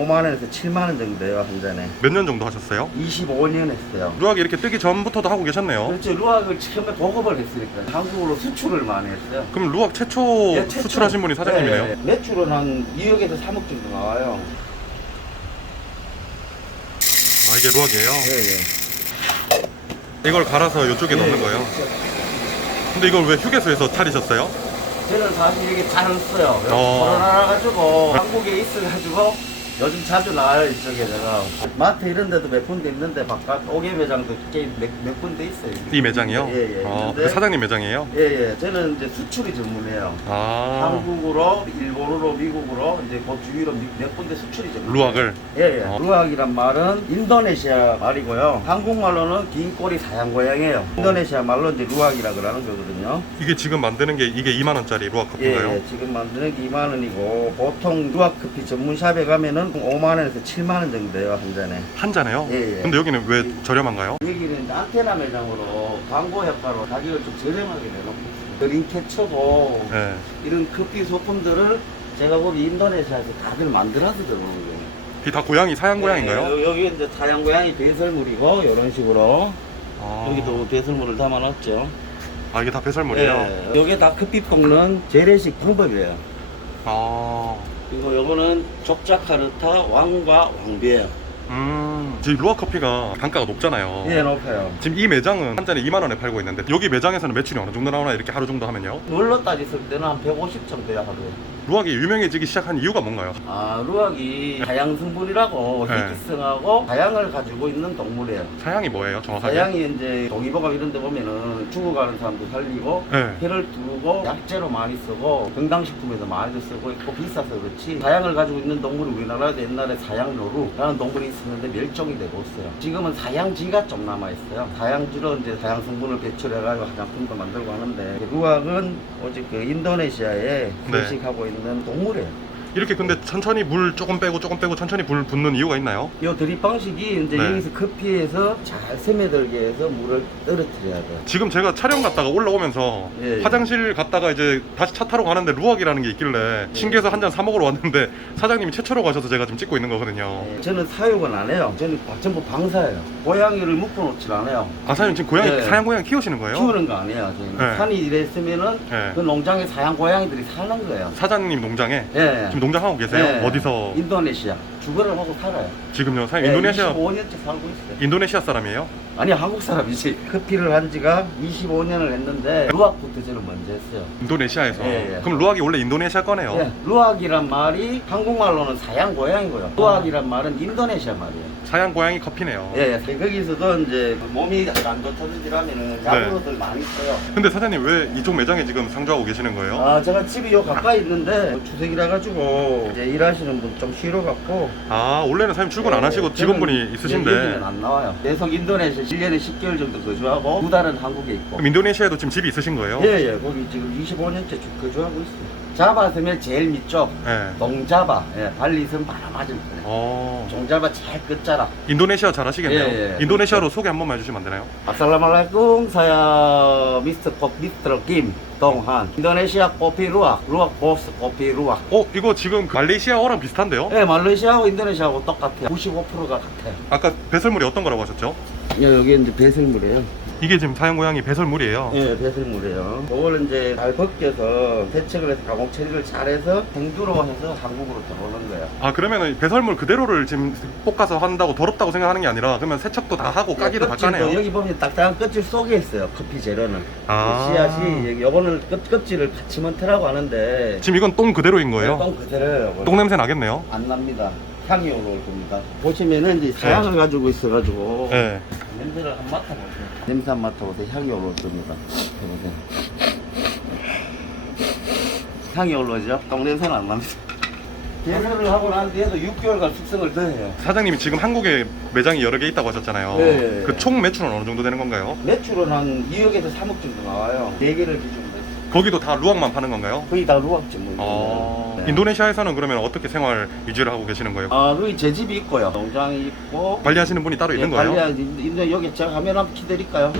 5만 원에서 7만 원 정도 돼요, 한 잔에. 몇 년 정도 하셨어요? 25년 했어요. 루악이 이렇게 뜨기 전부터도 하고 계셨네요. 그렇죠. 루악을 처음에 보급을 했으니까 한국으로 수출을 많이 했어요. 그럼 루악 최초 예, 최초. 수출하신 분이 사장님이네요. 네, 매출은 한 2억에서 3억 정도 나와요. 아, 이게 루악이에요? 네. 이걸 갈아서 이쪽에 넣는 거예요? 근데 이걸 왜 휴게소에서 차리셨어요? 저는 사실 이게 잘 없어요. 코로나라 가지고 한국에 있어가지고 요즘 자주 나와요. 이쪽에 제가 마트 이런 데도 몇 군데 있는데 바깥 오개 매장도 몇 군데 있어요. 이 매장이요? 예. 그 사장님 매장이에요? 예. 저는 이제 수출이 전문이에요. 한국으로, 일본으로, 미국으로 이제 그 주위로 몇 군데 수출이 전문. 루악을? 예. 루악이란 말은 인도네시아 말이고요. 한국말로는 긴 꼬리 사양 고양이에요. 인도네시아 말로 이제 루악이라 그러는 거거든요. 이게 지금 만드는 게 이게 2만 원짜리 루악 커피인가요? 예, 지금 만드는 게 2만 원이고 보통 루악 커피 전문샵에 가면은 5만 원에서 7만 원 정도 돼요, 한 잔에. 한 잔에요? 예. 근데 여기는 왜 저렴한가요? 여기는 안테나 매장으로 광고 효과로 가격을 좀 저렴하게 내놓고 있어요. 드림캐쳐고 네. 이런 커피 소품들을 제가 보기 인도네시아에서 다들 만들어서 들어오는 거예요. 이 다 고양이, 사양 고양인가요? 예, 여기 이제 사양 고양이 배설물이고 이런 식으로 여기도 배설물을 담아놨죠. 아, 이게 다 배설물이에요? 예, 여기 다 커피 볶는 재래식 방법이에요. 그리고 요거는 족자카르타 왕과 왕비예요. 지금 루악 커피가 단가가 높잖아요. 예, 높아요. 지금 이 매장은 한 잔에 2만 원에 팔고 있는데 여기 매장에서는 매출이 어느 정도 나오나 이렇게 하루 정도 하면요? 그걸로 따졌을 때는 한 150 정도야 하루에. 루악이 유명해지기 시작한 이유가 뭔가요? 루악이 다양 성분이라고 네. 희귀성하고 다양을 가지고 있는 동물이에요. 사양이 뭐예요, 정확하게? 다양이 이제 동의보감 이런 데 보면은 죽어가는 사람도 살리고 네. 폐를 두고 약재로 많이 쓰고 건강식품에도 많이도 쓰고 있고 비싸서 그렇지 다양을 가지고 있는 동물이 우리나라에도 옛날에 사양노루라는 동물이 있었는데 멸종이 되고 있어요. 지금은 사양지가 좀 남아있어요. 사양지로 이제 다양 성분을 배출해가지고 화장품도 만들고 하는데 루악은 오직 그 인도네시아에 서식하고 있는 동물이에요. 이렇게 근데 천천히 물 조금 빼고 천천히 불 붓는 이유가 있나요? 이 드립 방식이 이제 여기서 커피에서 잘 스며들게 해서 물을 떨어뜨려야 돼요. 지금 제가 촬영 갔다가 올라오면서 예. 화장실 갔다가 이제 다시 차 타러 가는데 루악이라는 게 있길래 신기해서 한 잔 사 먹으러 왔는데 사장님이 최초로 가셔서 제가 지금 찍고 있는 거거든요. 저는 사육은 안 해요. 저는 전부 방사예요. 고양이를 묶어놓질 않아요. 아, 사장님 지금 고양이, 네. 사양 고양이 키우시는 거예요? 키우는 거 아니에요. 저희는. 네. 산이 이랬으면은 네. 그 농장에 사양 고양이들이 사는 거예요. 사장님 농장에? 예. 지금 농장하고 계세요? 네. 어디서? 인도네시아. 주거를 하고 살아요. 지금요? 사장님 인도네시아 25년째 살고 있어요. 인도네시아 사람이에요? 아니 한국 사람이지. 커피를 한 지가 25년을 했는데 루악부터 저는 먼저 했어요. 인도네시아에서? 예. 그럼 루악이 원래 인도네시아 거네요? 예, 루악이란 말이 한국말로는 사양 고양이고요. 루악이란 말은 인도네시아 말이에요. 사양 고양이 커피네요. 예, 거기서도 이제 몸이 안 좋다든지 하면은 약으로들 많이 써요. 근데 사장님 왜 이쪽 매장에 지금 상주하고 계시는 거예요? 제가 집이 요 가까이 있는데 주택이라 가지고 이제 일하시는 분 좀 쉬러 갔고. 원래는 사장님 출근 안 하시고 직원분이 있으신데. 여기는 안 나와요. 계속 인도네시아 1년에 10개월 정도 거주하고 2달은 한국에 있고. 그럼 인도네시아에도 지금 집이 있으신 거예요? 예, 거기 지금 25년째 거주하고 있어요. 자바섬의 제일 밑쪽 네. 동자바, 발리섬 바로 맞은편에. 종자바 제일 끝자락. 인도네시아 잘 하시겠네요. 예. 인도네시아로 소개 한 번만 해주시면 안 되나요? Assalamualaikum, saya Mr. Kim Donghan. 인도네시아 커피 루악 보스 커피 루악. 이거 지금 말레이시아어랑 비슷한데요? 예, 말레이시아하고 인도네시아하고 똑같아요. 95%가 같아요. 아까 배설물이 어떤 거라고 하셨죠? 여기 이제 배설물이에요. 이게 지금 사양 고양이 배설물이에요. 예, 배설물이에요. 그걸 이제 잘 벗겨서 세척을 해서 가공 처리를 잘해서 생두로 해서 한국으로 들어오는 거예요. 그러면은 배설물 그대로를 지금 볶아서 한다고 더럽다고 생각하는 게 아니라 그러면 세척도 다 하고 까기도 다 까네요. 여기 보면 딱딱한 껍질 속에 있어요. 커피 재료는. 씨앗이 여기 요거는 껍질을 파치먼트라고 하는데 지금 이건 똥 그대로인 거예요? 똥 그대로예요. 똥 냄새 나겠네요? 안 납니다. 향이 올라올 겁니다. 보시면은 이제 사양을 가지고 있어가지고 네. 냄새를 한 맡아보세요. 냄새 한 맡아보세요. 향이 올라올 겁니다. 해보세요. 향이 올라오죠? 똥 냄새는 안 납니다. 개설을 하고 난 뒤에도 6개월간 숙성을 더 해요. 사장님이 지금 한국에 매장이 여러 개 있다고 하셨잖아요. 네. 그 총 매출은 어느 정도 되는 건가요? 매출은 한 2억에서 3억 정도 나와요. 4개를 기준으로 해서. 거기도 다 루악만 파는 건가요? 거의 다 루악지 뭐. 네. 인도네시아에서는 그러면 어떻게 생활 유지를 하고 계시는 거예요? 여기 제 집이 있고요. 농장이 있고. 관리하시는 분이 따로 있는 거예요? 여기 제가 가면 한번 기다릴까요?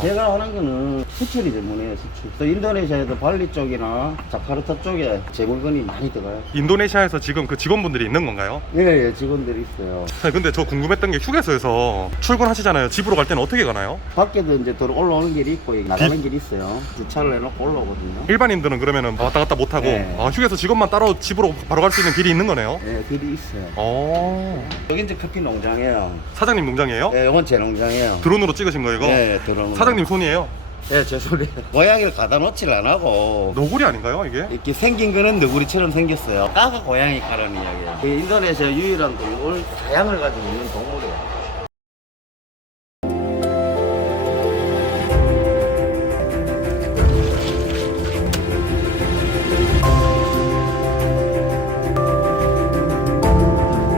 제가 하는 거는 수출이 전문이에요, 수출. 그래서 인도네시아에도 발리 쪽이나 자카르타 쪽에 제 물건이 많이 들어가요. 인도네시아에서 지금 그 직원분들이 있는 건가요? 예, 예, 직원들이 있어요. 아니, 근데 저 궁금했던 게 휴게소에서 출근하시잖아요. 집으로 갈 때는 어떻게 가나요? 밖에도 이제 들어 올라오는 길이 있고 나가는 길이 있어요. 주차를 해놓고 올라오거든요. 일반인들은 그러면은 왔다 갔다 못 하고 네. 아, 휴게소 직원만 따로 집으로 바로 갈 수 있는 길이 있는 거네요. 예, 길이 있어요. 어. 여기 이제 커피 농장이에요. 사장님 농장이에요? 예, 이건 제 농장이에요. 드론으로 찍으신 거 이거? 예, 들어오는 사장님 손이에요? 예, 제 소리. 고양이를 가다 놓질 안 하고 너구리 아닌가요 이게? 이렇게 생긴 거는 너구리처럼 생겼어요. 까가 고양이 까라는 이야기예요. 그 인도네시아 유일한 동물, 사양을 가지고 있는 동물이에요.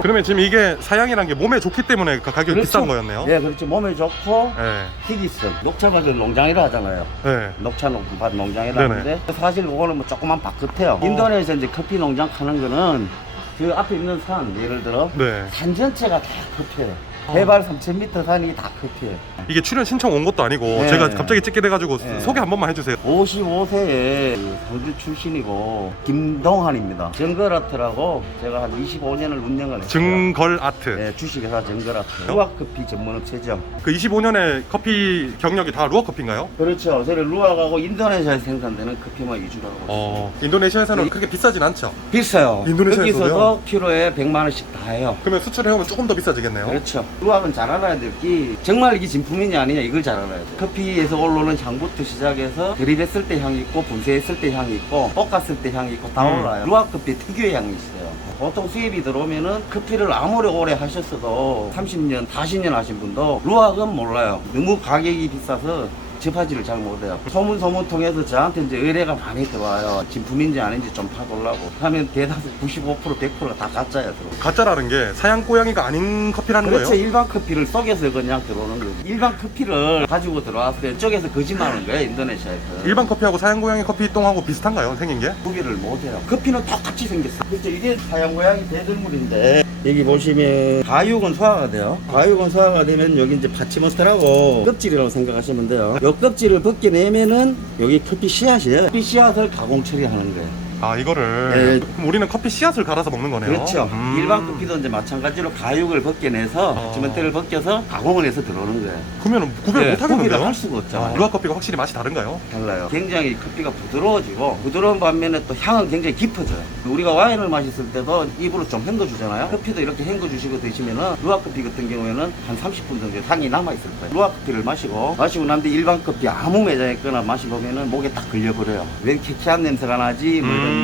그러면 지금 이게 사양이란 게 몸에 좋기 때문에 그 가격이 비싼 거였네요? 예, 그렇죠. 몸에 좋고 네. 희귀성. 녹차밭을 농장이라 하잖아요. 네. 녹차밭 농장이라 네네. 하는데 사실 그거는 뭐 조그만 밭같아요. 인도네시아 이제 커피 농장 하는 거는 그 앞에 있는 산, 예를 들어 네. 산 전체가 다 커피예요. 해발 3,000m 산이 다 커피예요. 이게 출연 신청 온 것도 아니고 네. 제가 갑자기 찍게 돼가지고 네. 소개 한 번만 해주세요. 55세에 상주 출신이고 김동환입니다. 정글아트라고 제가 한 25년을 운영을 했어요. 증걸 아트. 네, 주식회사 정글아트. 루아커피 전문업체죠. 그 25년의 커피 경력이 다 루아 커피인가요? 그렇죠. 저는 루아하고 인도네시아에서 생산되는 커피만 위주로 하고 있어요. 인도네시아에서는 그렇게 비싸진 않죠? 비싸요. 인도네시아에서도요? 여기서도 키로에 100만 원씩 다 해요. 그러면 수출해 오면 조금 더 비싸지겠네요. 그렇죠. 루아는 잘 알아야 될 게 정말 이게 진품이냐 아니냐 이걸 잘 알아야 돼요. 커피에서 올라오는 향부터 시작해서 드립했을 때 향이 있고 분쇄했을 때 향이 있고 볶았을 때 향이 있고 다 올라요. 루아 커피 특유의 향이 있어요. 보통 수입이 들어오면은 커피를 아무리 오래 하셨어도 30년, 40년 하신 분도 루아는 몰라요. 너무 가격이 비싸서 접하지를 잘 못해요. 소문 통해서 저한테 이제 의뢰가 많이 들어와요. 진품인지 아닌지 좀 파보려고 하면 대다수 95% 100%가 다 가짜야 들어. 가짜라는 게 사양 고양이가 아닌 커피라는 그렇죠. 거예요? 일반 커피를 속여서 그냥 들어오는 거예요. 일반 커피를 가지고 들어왔어요. 저기서 거짓말하는 거예요. 인도네시아에서. 일반 커피하고 사양 고양이 커피 똥하고 비슷한가요? 생긴 게? 구별을 못해요. 커피는 똑같이 생겼어요. 그렇죠. 이게 사양고양이 배들물인데 여기 보시면 가육은 소화가 돼요. 가육은 소화가 되면 여기 이제 파치모스라고 껍질이라고 생각하시면 돼요. 요 껍질을 벗겨내면은 여기 커피 씨앗이에요. 커피 씨앗을 가공 처리하는 거예요. 아, 이거를. 네. 그럼 우리는 커피 씨앗을 갈아서 먹는 거네요. 그렇죠. 일반 커피도 이제 마찬가지로 가육을 벗겨내서 지멘대를 벗겨서 가공을 해서 들어오는 거예요. 그러면 구별 네, 못 하겠는데요? 구별을 할 수가 없잖아요. 루아 커피가 확실히 맛이 다른가요? 달라요. 굉장히 커피가 부드러워지고 부드러운 반면에 또 향은 굉장히 깊어져요. 우리가 와인을 마셨을 때도 입으로 좀 헹궈주잖아요. 커피도 이렇게 헹궈주시고 드시면은 루아 커피 같은 경우에는 한 30분 정도 향이 남아있을 거예요. 루아 커피를 마시고 난 뒤에 일반 커피 아무 매장에 거나 마셔보면은 목에 딱 걸려버려요. 왜 쾌쾌한 냄새가 나지? 뭐 이런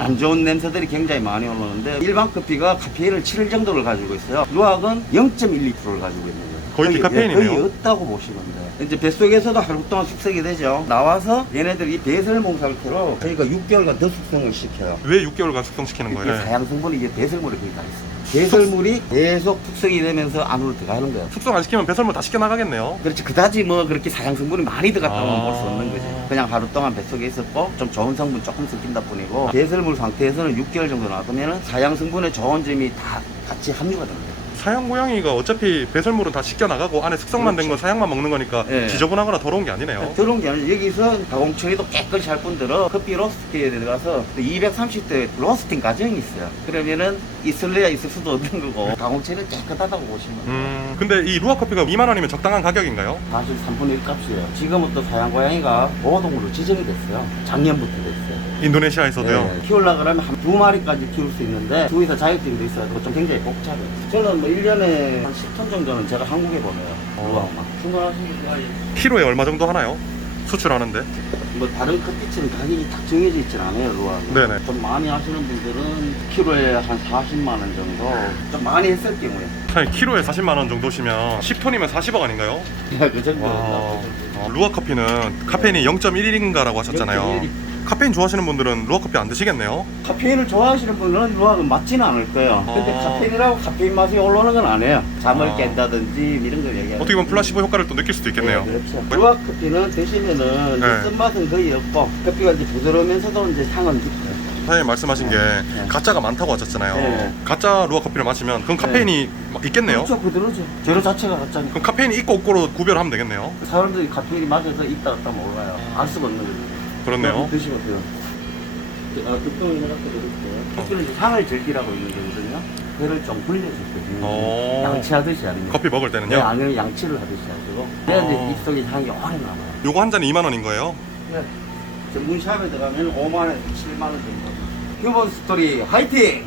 안 좋은 냄새들이 굉장히 많이 올라오는데 일반 커피가 카페인을 7 정도를 가지고 있어요. 루악은 0.12%를 가지고 있는 거예요. 거의 디카페인이네요. 거의 없다고 보시면 돼요. 이제 뱃속에서도 하루 동안 숙성이 되죠. 나와서 얘네들이 배설물 상태로 저희가 6개월간 더 숙성을 시켜요. 왜 6개월간 숙성시키는 이게 거예요? 사양 성분이 이게 배설물에 거의 다 있어요. 배설물이 계속 숙성이 되면서 안으로 들어가는 거예요. 숙성 안 시키면 배설물 다 시켜 나가겠네요. 그렇지, 그다지 뭐 그렇게 사양 성분이 많이 들어갔다고는 아. 볼 수 없는 거지. 그냥 하루 동안 뱃속에 있었고 좀 좋은 성분 조금 섞인다 뿐이고 배설물 상태에서는 6개월 정도 놔두면 사양 성분의 좋은 점이 다 같이 함유가 되는 거예요. 사양 고양이가 어차피 배설물은 다 씻겨 나가고 안에 숙성만 된 건 사양만 먹는 거니까 네. 지저분하거나 더러운 게 아니네요. 더러운 게 아니라 여기서 가공 처리도 깨끗이 할 뿐더러 커피 로스팅에 들어가서 230도 로스팅 과정이 있어요. 그러면은 있을래야 있을 수도 없는 거고 가공 처리는 깨끗하다고 보시면 돼요. 근데 이 루아 커피가 2만 원이면 적당한 가격인가요? 사실 3분의 1 값이에요. 지금은 또 사양 고양이가 보호동물로 지정이 됐어요. 작년부터 됐어요. 인도네시아에서도요. 네, 키우려고 그러면 한 2마리까지 키울 수 있는데 주위에서 자격증도 있어요. 그거 좀 굉장히 복잡해요. 저는 뭐 1년에 한 10톤 정도는 제가 한국에 보내요. 루아만. 충분하신 분이 키로에 얼마 정도 하나요? 수출하는데? 뭐 다른 커피처럼 가격이 딱 정해져 있진 않아요, 루아는. 네네. 좀 많이 하시는 분들은 키로에 한 40만 원 정도. 좀 많이 했을 경우에. 아니, 키로에 40만 원 정도시면 10톤이면 40억 아닌가요? 그 정도. 루아 커피는 카페인이 0.1인가라고 하셨잖아요. 0.1. 카페인 좋아하시는 분들은 루아 커피 안 드시겠네요? 카페인을 좋아하시는 분은 루아가 맞지는 않을 거예요. 근데 카페인이라고 카페인 맛이 올라오는 건 아니에요. 잠을 깬다든지 이런 걸 얘기해요. 어떻게 보면 플라시보 효과를 또 느낄 수도 있겠네요. 네, 그렇죠. 루아 커피는 드시면은 네. 쓴맛은 거의 없고 커피가 이제 부드러우면서도 이제 향은 깊어요. 사장님 말씀하신 게 네. 가짜가 많다고 하셨잖아요. 네. 가짜 루아 커피를 마시면 그럼 카페인이 막 있겠네요. 그렇죠, 그대로죠. 재료 자체가 가짜니까. 그럼 카페인이 있고 없고로 구별하면 되겠네요. 사람들이 카페인이 맞아서 있다 없다 몰라요. 알 수가 없는 거죠. 그렇네요. 드시면서요. 뚜껑을 해갖고 드릴게요. 커피는 이제 향을 즐기라고 있는 거거든요. 회를 좀 불려줬거든요. 양치하듯이 하는 거. 커피 먹을 때는요? 네, 아니면 양치를 하듯이 하시고. 그래야 이제 입속에 향이 오래 남아요. 요거 한 잔에 2만 원인 거예요? 네. 전문샵에 들어가면 5만 원에서 7만 원 정도. 휴먼 스토리 화이팅!